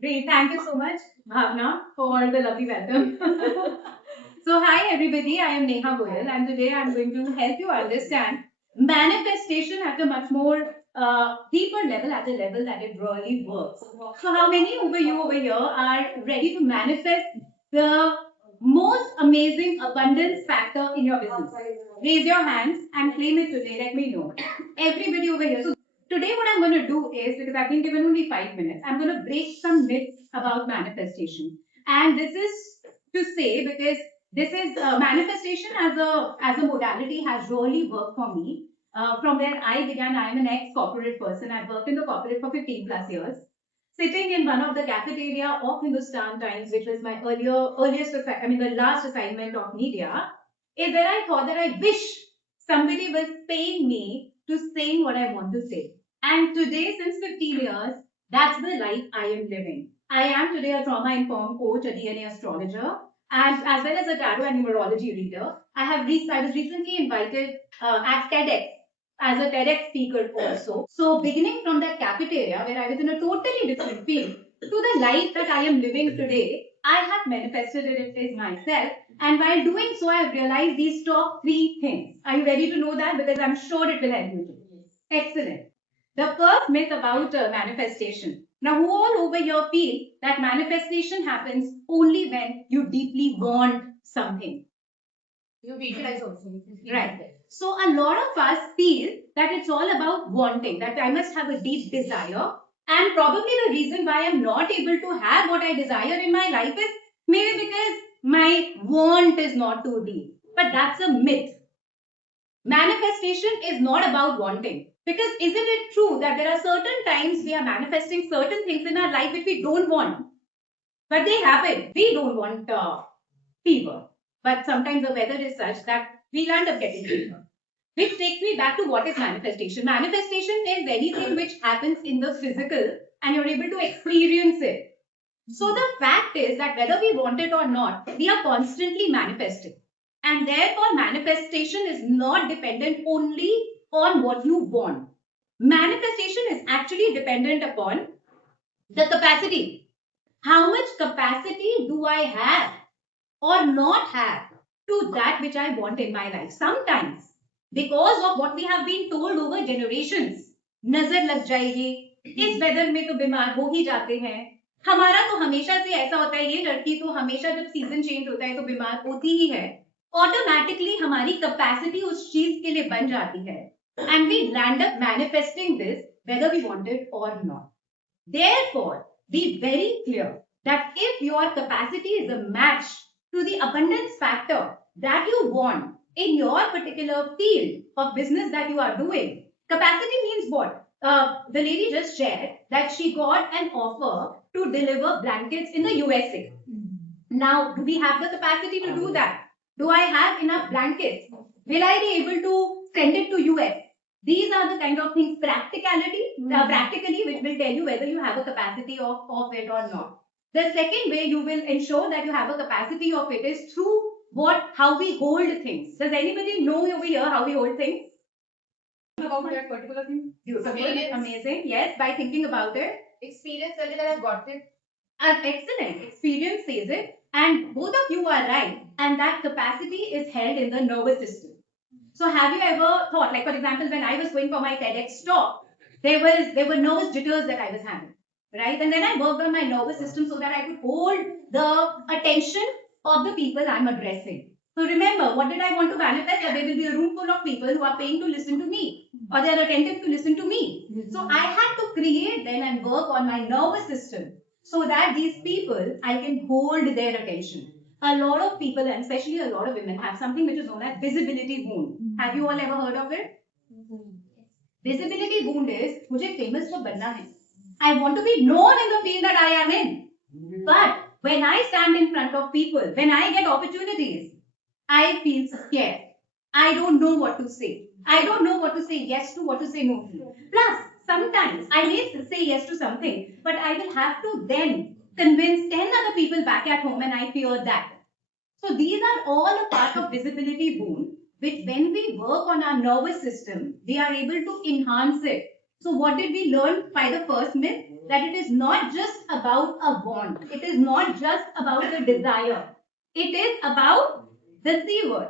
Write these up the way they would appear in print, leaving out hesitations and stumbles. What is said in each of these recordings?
Great. Thank you so much, Bhavna, for the lovely welcome. So, hi everybody. I am Neha Goyal, and today I'm going to help you understand manifestation at a much more deeper level, at a level that it really works. So, how many over you over here are ready to manifest the most amazing abundance factor in your business? Raise your hands and claim it today. Let me know. Everybody over here. So, today, what I'm going to do is, because I've been given only 5 minutes, I'm going to break some myths about manifestation. And this is to say, because this is manifestation as a modality has really worked for me. From where I began, I am an ex-corporate person. I've worked in the corporate for 15 plus years. Sitting in one of the cafeteria of Hindustan Times, which was my the last assignment of media, is where I thought that I wish somebody was paying me to say what I want to say. And today, since 15 years, that's the life I am living. I am today a trauma-informed coach, a DNA astrologer, and as well as a tarot and numerology reader. I was recently invited at TEDx as a TEDx speaker also. So beginning from that cafeteria where I was in a totally different field to the life that I am living today, I have manifested it myself. And while doing so, I have realized these top three things. Are you ready to know that? Because I'm sure it will help you too. Excellent. The first myth about manifestation. Now, who all over here feel that manifestation happens only when you deeply want something? You visualize also. Right. So, a lot of us feel that it's all about wanting, that I must have a deep desire. And probably the reason why I'm not able to have what I desire in my life is maybe because my want is not too deep. But that's a myth. Manifestation is not about wanting. Because isn't it true that there are certain times we are manifesting certain things in our life which we don't want, but they happen. We don't want fever, but sometimes the weather is such that we'll end up getting fever. Which takes me back to what is manifestation. Manifestation is anything which happens in the physical and you're able to experience it. So the fact is that whether we want it or not, we are constantly manifesting. And therefore, manifestation is not dependent only on what you want. Manifestation is actually dependent upon the capacity. How much capacity do I have or not have to that which I want in my life? Sometimes, because of what we have been told over generations, नजर लग जाएगी, इस weather में तो बीमार हो ही जाते हैं, हमारा तो हमेशा से ऐसा होता है, ये लड़की तो हमेशा जब सीजन चेंज होता है तो बीमार होती ही है. ऑटोमेटिकली हमारी कैपेसिटी उस चीज के लिए बन जाती है, and we land up manifesting this whether we want it or not. Therefore, be very clear that if your capacity is a match to the abundance factor that you want in your particular field of business that you are doing, capacity means what? The lady just shared that she got an offer to deliver blankets in the USA. Now, do we have the capacity to do that? Do I have enough blankets? Will I be able to send it to US? These are the kind of things practically, which will tell you whether you have a capacity of it or not. The second way you will ensure that you have a capacity of it is through how we hold things. Does anybody know over here how we hold things? About that particular thing? Beautiful, amazing. Yes, by thinking about it. Experience earlier, I've got it. Excellent. Experience says it. And both of you are right. And that capacity is held in the nervous system. So have you ever thought, like for example, when I was going for my TEDx talk, there were nervous jitters that I was having, right? And then I worked on my nervous system so that I could hold the attention of the people I'm addressing. So remember, what did I want to manifest? That there will be a room full of people who are paying to listen to me, or they are attentive to listen to me. So I had to create then and work on my nervous system so that these people, I can hold their attention. A lot of people, and especially a lot of women, have something which is known as visibility wound. Have you all ever heard of it? Visibility wound is, मुझे famous तो बनना है. I want to be known in the field that I am in. But when I stand in front of people, when I get opportunities, I feel scared. I don't know what to say. I don't know what to say yes to, what to say no to. Plus, sometimes I may say yes to something, but I will have to then convince 10 other people back at home, and I fear that. So these are all a part of visibility wound, which when we work on our nervous system, we are able to enhance it. So what did we learn by the first myth? that it is not just about a want. It is not just about the desire. It is about the C word,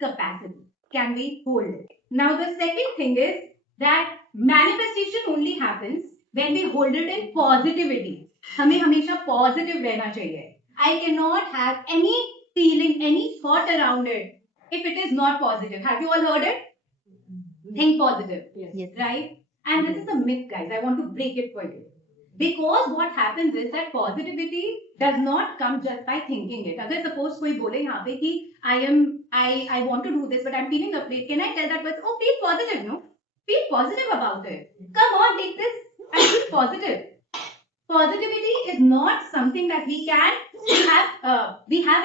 capacity. Can we hold it? Now, the second thing is that manifestation only happens when we hold it in positivity. हमें हमेशा positive रहना चाहिए. I cannot have any feeling, any thought around it if it is not positive. Have you all heard it? Think positive. Yes. Right? And this is a myth, guys. I want to break it for you. Because what happens is that positivity does not come just by thinking it. अगर suppose कोई बोले यहाँ पे कि I want to do this, but I'm feeling afraid. Can I tell that person, oh, feel positive, no? Feel positive about it. Come on, take this and feel positive. Positivity is not something that we have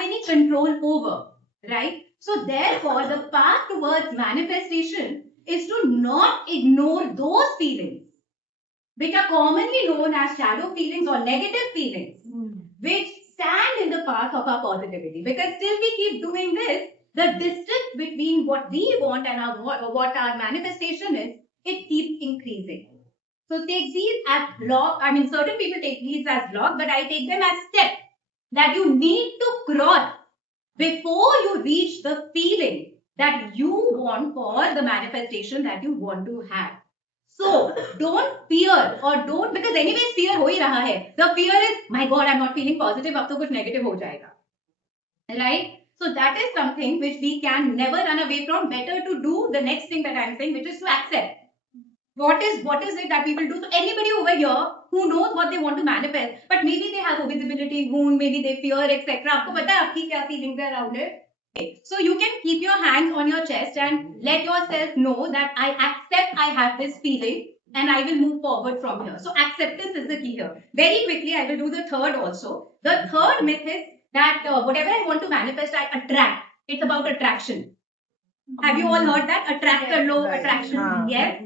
any control over, right? So therefore, the path towards manifestation is to not ignore those feelings, which are commonly known as shadow feelings or negative feelings, which stand in the path of our positivity. Because till we keep doing this, the distance between what we want and what our manifestation is, it keeps increasing. So take these as block. I mean, certain people take these as block, but I take them as steps that you need to cross before you reach the feeling that you want for the manifestation that you want to have. So don't fear or don't, because anyways fear हो ही रहा है. The fear is, my God, I'm not feeling positive. अब तो कुछ negative हो जाएगा, right? So that is something which we can never run away from. Better to do the next thing that I'm saying, which is to accept. What is it that people do? So anybody over here who knows what they want to manifest, but maybe they have a visibility wound, maybe they fear, etc. आपको पता है आपकी क्या feelings are around it? So you can keep your hands on your chest and let yourself know that I accept I have this feeling and I will move forward from here. So acceptance is the key here. Very quickly, I will do the third also. The third myth is that whatever I want to manifest, I attract. It's about attraction. Have you all heard that? Attractor, law, attraction. Yes.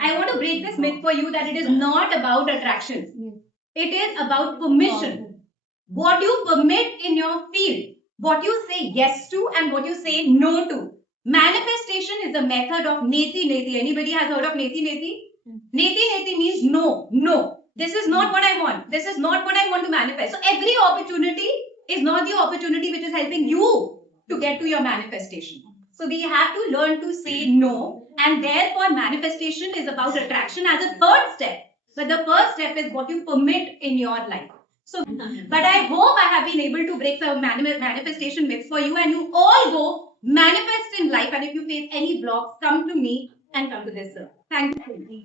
I want to break this myth for you that it is not about attraction. It is about permission. What you permit in your field, what you say yes to and what you say no to. Manifestation is a method of neti neti. Anybody has heard of neti neti? Neti neti means no, no. This is not what I want. This is not what I want to manifest. So every opportunity is not the opportunity which is helping you to get to your manifestation. So we have to learn to say no, and therefore manifestation is about attraction as a third step. But the first step is what you permit in your life. So, but I hope I have been able to break some manifestation myths for you, and you all go manifest in life. And if you face any blocks, come to me and come to this, sir. Thank you.